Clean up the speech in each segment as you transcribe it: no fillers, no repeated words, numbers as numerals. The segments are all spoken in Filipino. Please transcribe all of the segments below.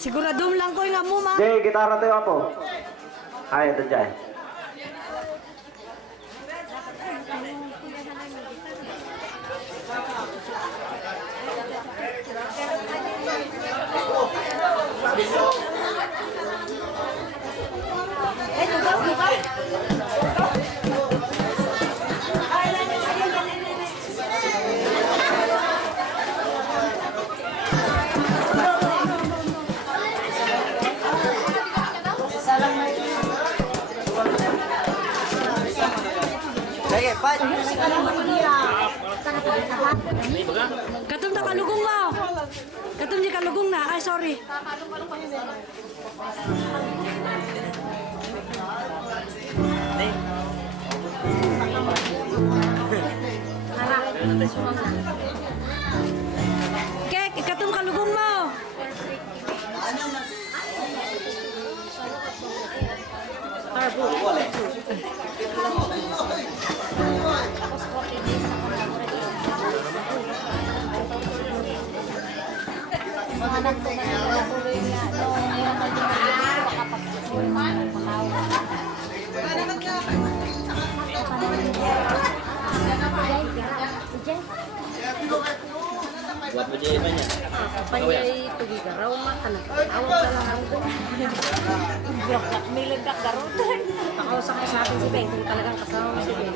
Siguradong lang ko nga mo, ma. Jay, gitara tayo ako. Ay, ito Jay. Katong na kalugong mo. Katong di kalugong na. Ay, sorry. Kek, katong kalugong mo. Buat mo dyan iba niya. Panyay tugigaraw ma anak. Awag ka lang ang may lagak garutan. Nakausap ko sa akin si Ben, kung talagang kasama mo si Ben.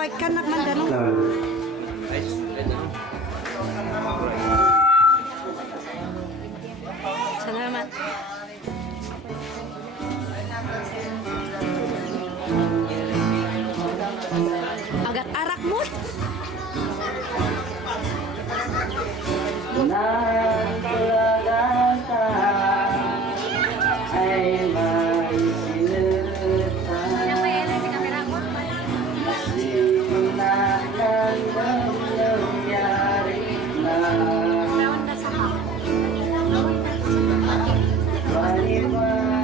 Pag kanak man ganun. Salamat. Agak arak mo.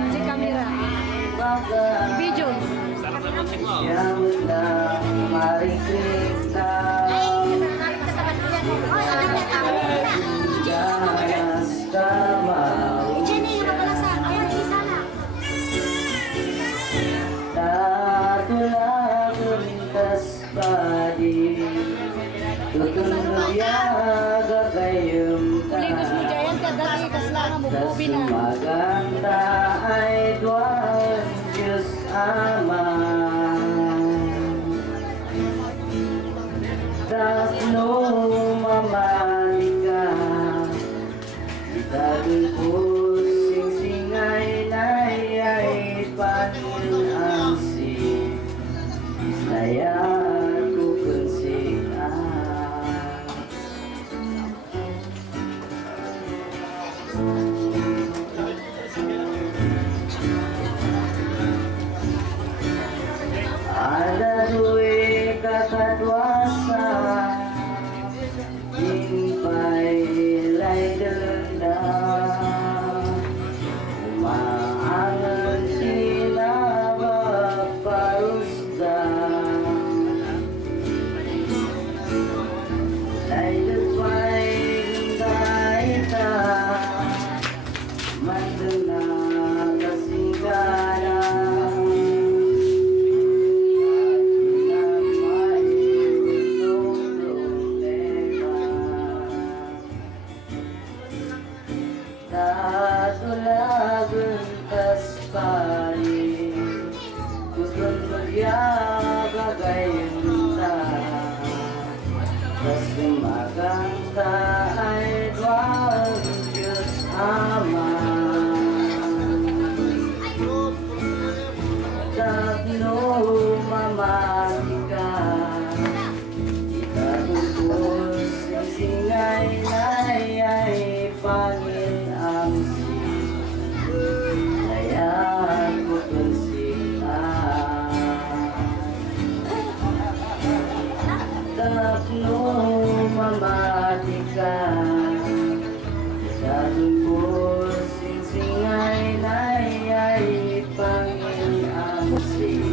Si kamera. Video. Kuligos mo dyan ka dati kaslangan mo bubi na. Maganda ay Tuhan Diyos Ama. Tatlo mamalika, itagin ko sing-singay ay panansi, saya ku kensian. si